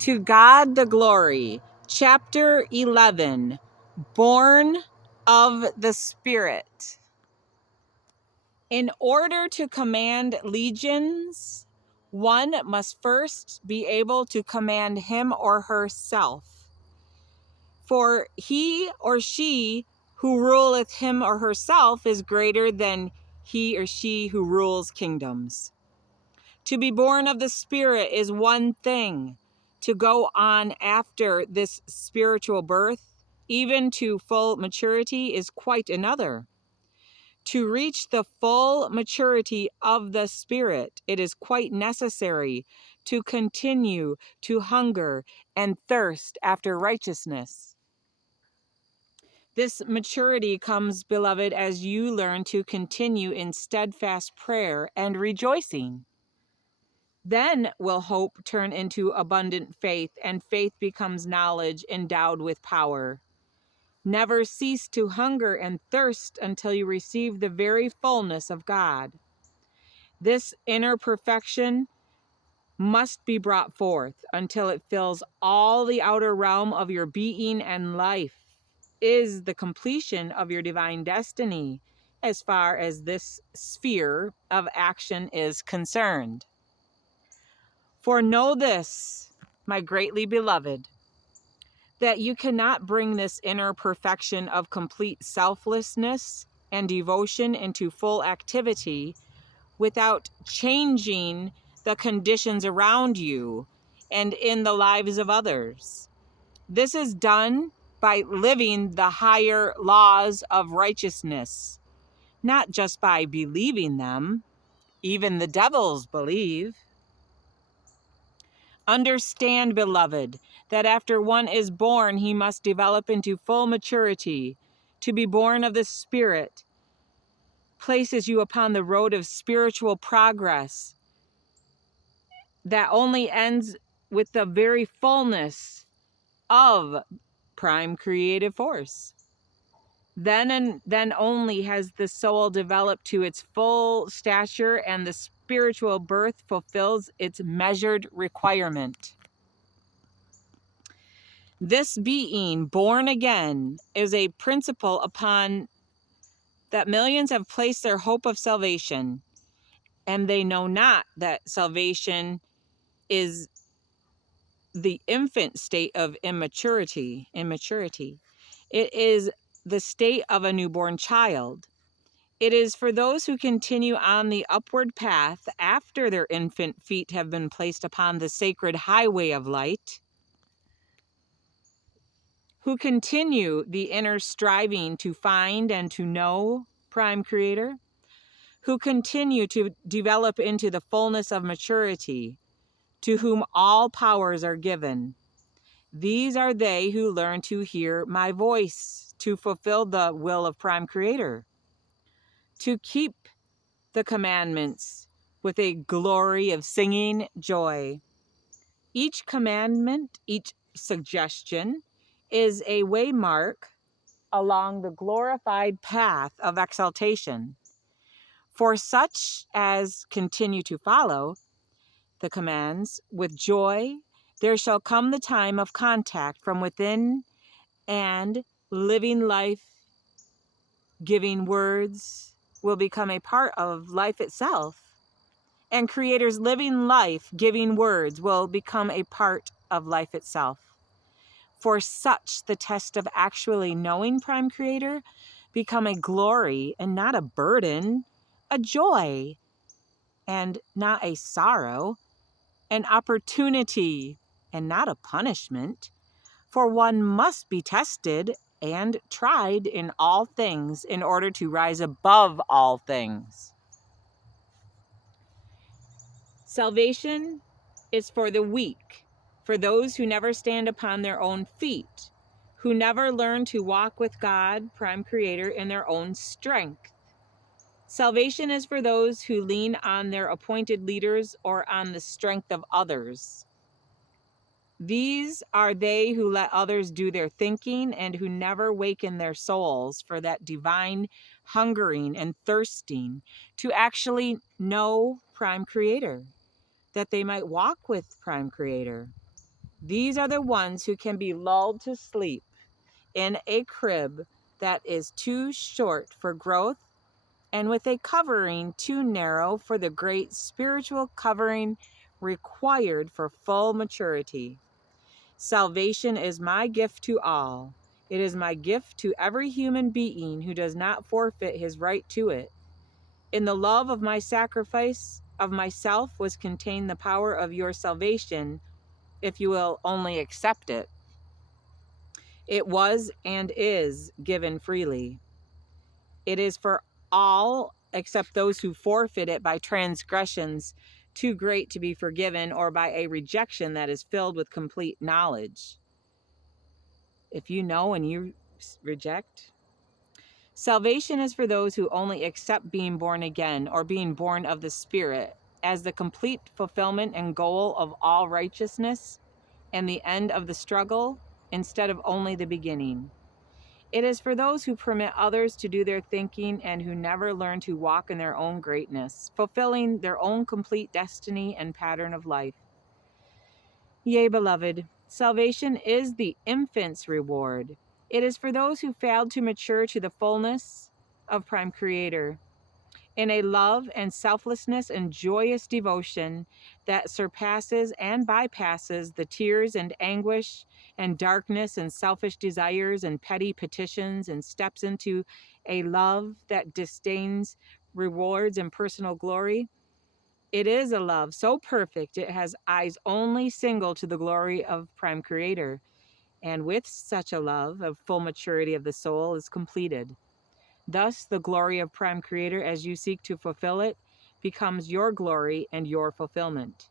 To God the glory. Chapter 11. Born of the Spirit. In order to command legions, one must first be able to command him or herself. For he or she who ruleth him or herself is greater than he or she who rules kingdoms. To be born of the Spirit is one thing. To go on after this spiritual birth, even to full maturity, is quite another. To reach the full maturity of the Spirit, it is quite necessary to continue to hunger and thirst after righteousness. This maturity comes, beloved, as you learn to continue in steadfast prayer and rejoicing. Then will hope turn into abundant faith, and faith becomes knowledge endowed with power. Never cease to hunger and thirst until you receive the very fullness of God. This inner perfection must be brought forth until it fills all the outer realm of your being and life, is the completion of your divine destiny as far as this sphere of action is concerned. For know this, my greatly beloved, that you cannot bring this inner perfection of complete selflessness and devotion into full activity without changing the conditions around you and in the lives of others. This is done by living the higher laws of righteousness, not just by believing them. Even the devils believe. Understand, beloved, that after one is born, he must develop into full maturity. To be born of the Spirit places you upon the road of spiritual progress that only ends with the very fullness of prime creative force. Then and then only has the soul developed to its full stature, and the spiritual birth fulfills its measured requirement. This being born again is a principle upon that millions have placed their hope of salvation, and they know not that salvation is the infant state of immaturity. It is the state of a newborn child. It is for those who continue on the upward path after their infant feet have been placed upon the sacred highway of light, who continue the inner striving to find and to know Prime Creator, who continue to develop into the fullness of maturity, to whom all powers are given. These are they who learn to hear my voice, to fulfill the will of Prime Creator, to keep the commandments with a glory of singing joy. Each commandment, each suggestion is a waymark along the glorified path of exaltation. For such as continue to follow the commands with joy, there shall come the time of contact from within, and living life giving words will become a part of life itself. And Creator's living life giving words will become a part of life itself. For such, the test of actually knowing Prime Creator become a glory and not a burden, a joy and not a sorrow, an opportunity and not a punishment. For one must be tested and tried in all things in order to rise above all things. Salvation is for the weak, for those who never stand upon their own feet, who never learn to walk with God, Prime Creator, in their own strength. Salvation is for those who lean on their appointed leaders or on the strength of others. These are they who let others do their thinking and who never waken their souls for that divine hungering and thirsting to actually know Prime Creator, that they might walk with Prime Creator. These are the ones who can be lulled to sleep in a crib that is too short for growth and with a covering too narrow for the great spiritual covering required for full maturity. Salvation is my gift to all. It is my gift to every human being who does not forfeit his right to it. In the love of my sacrifice of myself was contained the power of your salvation, if you will only accept it. It was and is given freely. It is for all except those who forfeit it by transgressions too great to be forgiven, or by a rejection that is filled with complete knowledge. If you know and you reject, salvation is for those who only accept being born again, or being born of the Spirit, as the complete fulfillment and goal of all righteousness and the end of the struggle, instead of only the beginning. It is for those who permit others to do their thinking and who never learn to walk in their own greatness, fulfilling their own complete destiny and pattern of life. Yea, beloved, salvation is the infant's reward. It is for those who failed to mature to the fullness of Prime Creator, in a love and selflessness and joyous devotion that surpasses and bypasses the tears and anguish and darkness and selfish desires and petty petitions, and steps into a love that disdains rewards and personal glory. It is a love so perfect it has eyes only single to the glory of Prime Creator. And with such a love, of full maturity of the soul is completed. Thus, the glory of Prime Creator, as you seek to fulfill it, becomes your glory and your fulfillment.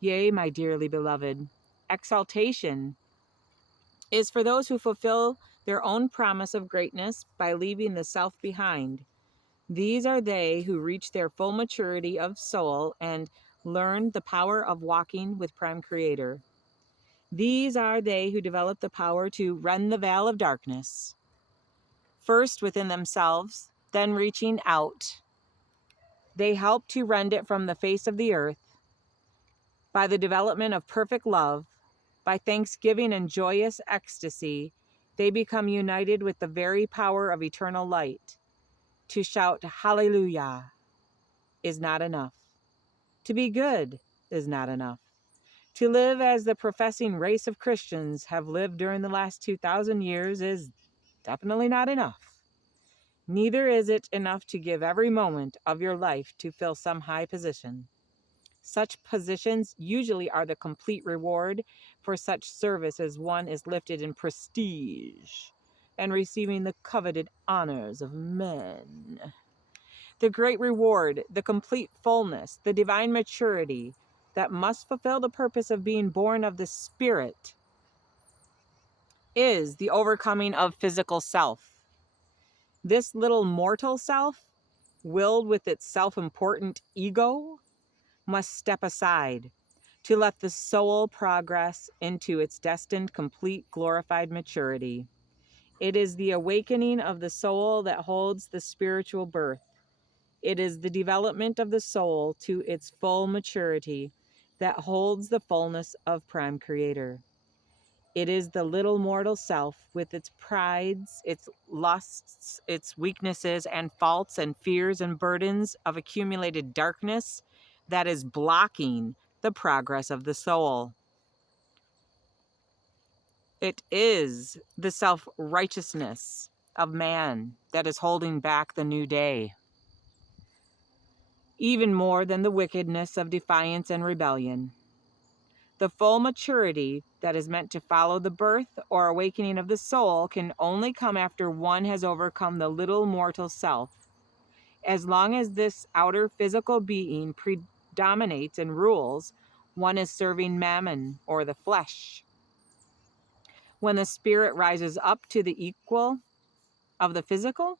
Yea, my dearly beloved, exaltation is for those who fulfill their own promise of greatness by leaving the self behind. These are they who reach their full maturity of soul and learn the power of walking with Prime Creator. These are they who develop the power to rend the veil of darkness, first within themselves, then reaching out. They help to rend it from the face of the earth by the development of perfect love. By thanksgiving and joyous ecstasy, they become united with the very power of eternal light. To shout hallelujah is not enough. To be good is not enough. To live as the professing race of Christians have lived during the last 2,000 years is definitely not enough. Neither is it enough to give every moment of your life to fill some high position. Such positions usually are the complete reward for such service as one is lifted in prestige and receiving the coveted honors of men. The great reward, the complete fullness, the divine maturity that must fulfill the purpose of being born of the Spirit is the overcoming of physical self. This little mortal self, willed with its self-important ego, must step aside to let the soul progress into its destined, complete, glorified maturity. It is the awakening of the soul that holds the spiritual birth. It is the development of the soul to its full maturity that holds the fullness of Prime Creator. It is the little mortal self with its prides, its lusts, its weaknesses and faults and fears and burdens of accumulated darkness that is blocking the progress of the soul. It is the self-righteousness of man that is holding back the new day, even more than the wickedness of defiance and rebellion. The full maturity that is meant to follow the birth or awakening of the soul can only come after one has overcome the little mortal self. As long as this outer physical being predominates and rules, one is serving mammon or the flesh. When the spirit rises up to the equal of the physical,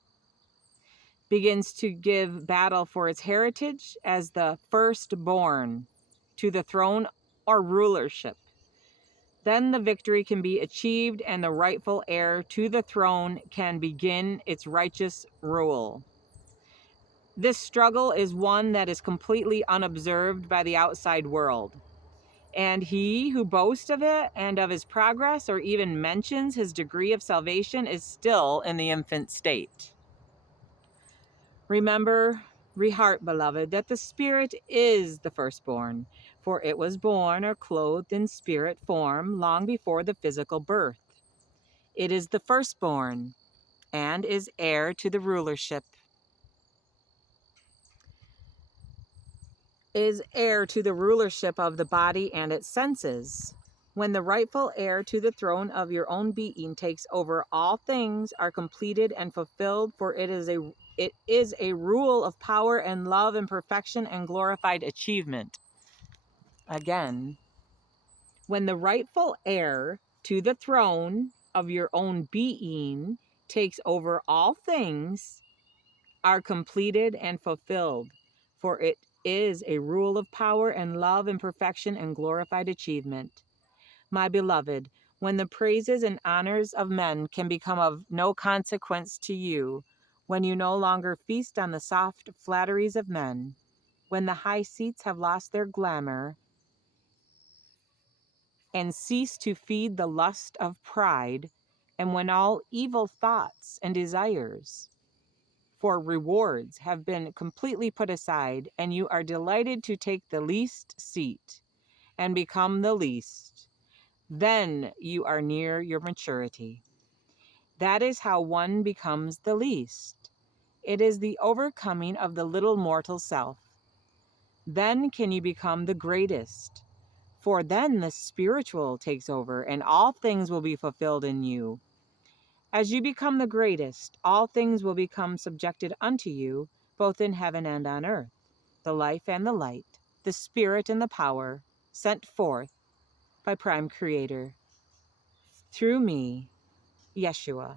begins to give battle for its heritage as the firstborn to the throne or rulership, then the victory can be achieved and the rightful heir to the throne can begin its righteous rule. This struggle is one that is completely unobserved by the outside world. And he who boasts of it and of his progress, or even mentions his degree of salvation, is still in the infant state. Remember, reheart, beloved, that the Spirit is the firstborn, for it was born or clothed in spirit form long before the physical birth. It is the firstborn and is heir to the rulership. Is heir to the rulership of the body and its senses. When the rightful heir to the throne of your own being takes over, all things are completed and fulfilled, for it is a rule of power and love and perfection and glorified achievement. Again, when the rightful heir to the throne of your own being takes over, all things are completed and fulfilled, for it is a rule of power and love and perfection and glorified achievement. My beloved, when the praises and honors of men can become of no consequence to you, when you no longer feast on the soft flatteries of men, when the high seats have lost their glamour and cease to feed the lust of pride, and when all evil thoughts and desires for rewards have been completely put aside, and you are delighted to take the least seat and become the least, then you are near your maturity. That is how one becomes the least. It is the overcoming of the little mortal self. Then can you become the greatest, for then the spiritual takes over, and all things will be fulfilled in you. As you become the greatest, all things will become subjected unto you, both in heaven and on earth, the life and the light, the spirit and the power, sent forth by Prime Creator, through me, Yeshua,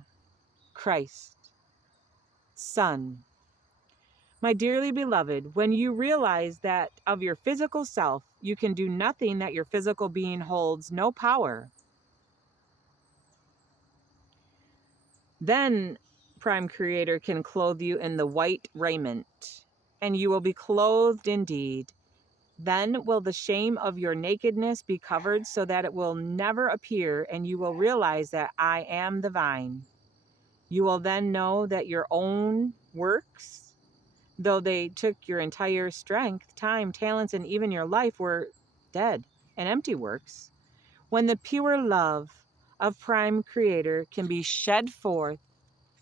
Christ, Son. My dearly beloved, when you realize that of your physical self, you can do nothing, that your physical being holds no power, then Prime Creator can clothe you in the white raiment, and you will be clothed indeed. Then will the shame of your nakedness be covered, so that it will never appear, and you will realize that I am the vine. You will then know that your own works, though they took your entire strength, time, talents, and even your life, were dead and empty works. When the pure love of Prime Creator can be shed forth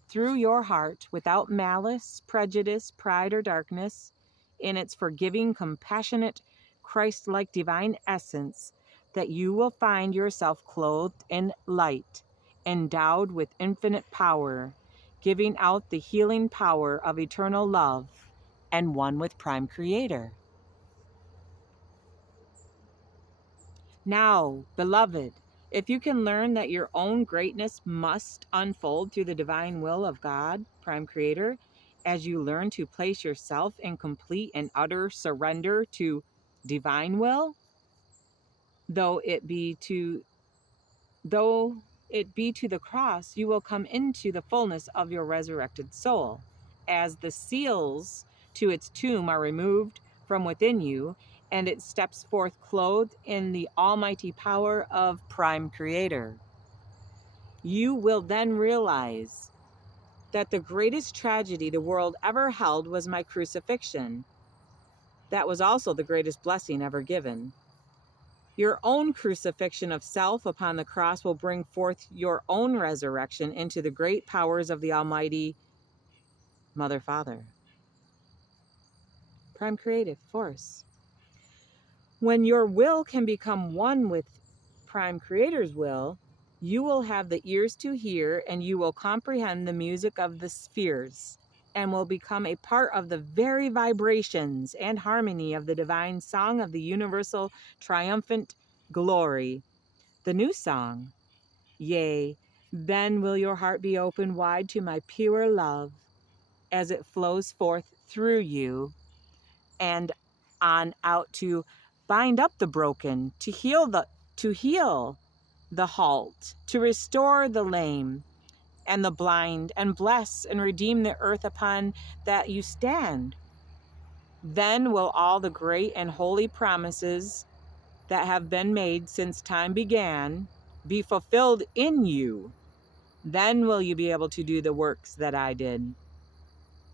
through your heart without malice, prejudice, pride, or darkness, in its forgiving, compassionate, Christ-like divine essence, that you will find yourself clothed in light, endowed with infinite power, giving out the healing power of eternal love, and one with Prime Creator. Now, beloved, if you can learn that your own greatness must unfold through the divine will of God, Prime Creator, as you learn to place yourself in complete and utter surrender to divine will, though it be to the cross, you will come into the fullness of your resurrected soul, as the seals to its tomb are removed from within you, and it steps forth clothed in the almighty power of Prime Creator. You will then realize that the greatest tragedy the world ever held was my crucifixion. That was also the greatest blessing ever given. Your own crucifixion of self upon the cross will bring forth your own resurrection into the great powers of the Almighty Mother, Father, Prime Creative Force. When your will can become one with Prime Creator's will, you will have the ears to hear, and you will comprehend the music of the spheres, and will become a part of the very vibrations and harmony of the divine song of the universal triumphant glory, the new song. Yea, then will your heart be open wide to my pure love, as it flows forth through you and on out, to bind up the broken, to heal the halt, to restore the lame and the blind, and bless and redeem the earth upon that you stand. Then will all the great and holy promises that have been made since time began be fulfilled in you. Then will you be able to do the works that I did.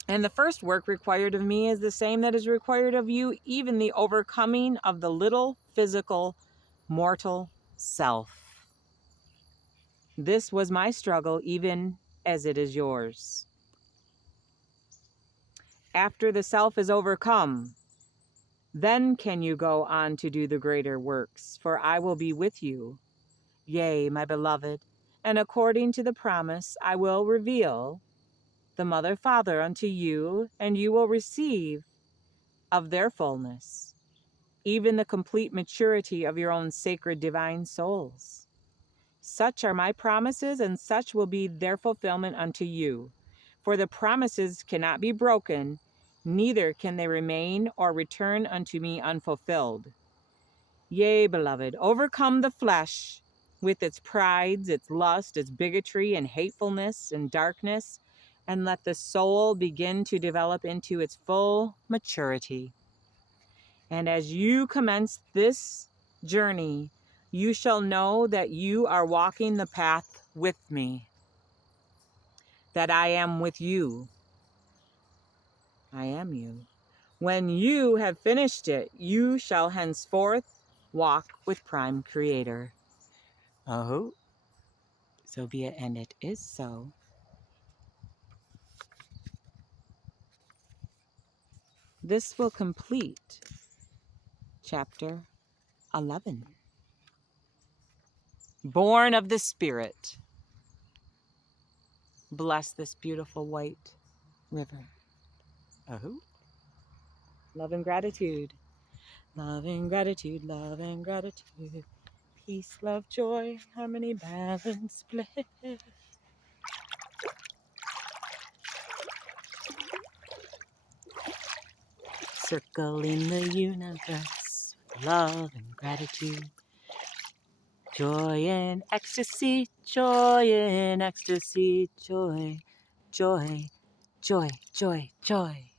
And the first work required of me is the same that is required of you, even the overcoming of the little physical mortal self. This was my struggle, even as it is yours. After the self is overcome, then can you go on to do the greater works, for I will be with you. Yea, my beloved, and according to the promise, I will reveal the Mother Father unto you, and you will receive of their fullness, even the complete maturity of your own sacred divine souls. Such are my promises, and such will be their fulfillment unto you. For the promises cannot be broken, neither can they remain or return unto me unfulfilled. Yea, beloved, overcome the flesh with its prides, its lust, its bigotry, and hatefulness and darkness, and let the soul begin to develop into its full maturity. And as you commence this journey, you shall know that you are walking the path with me, that I am with you. I am you. When you have finished it, you shall henceforth walk with Prime Creator. Oh, so be it, and it is so. This will complete chapter 11. Born of the Spirit. Bless this beautiful white river. Oh. Love and gratitude. Love and gratitude, love and gratitude. Peace, love, joy, harmony, balance, bliss. Circling the universe with love and gratitude. Joy and ecstasy, joy and ecstasy, joy, joy, joy, joy, joy.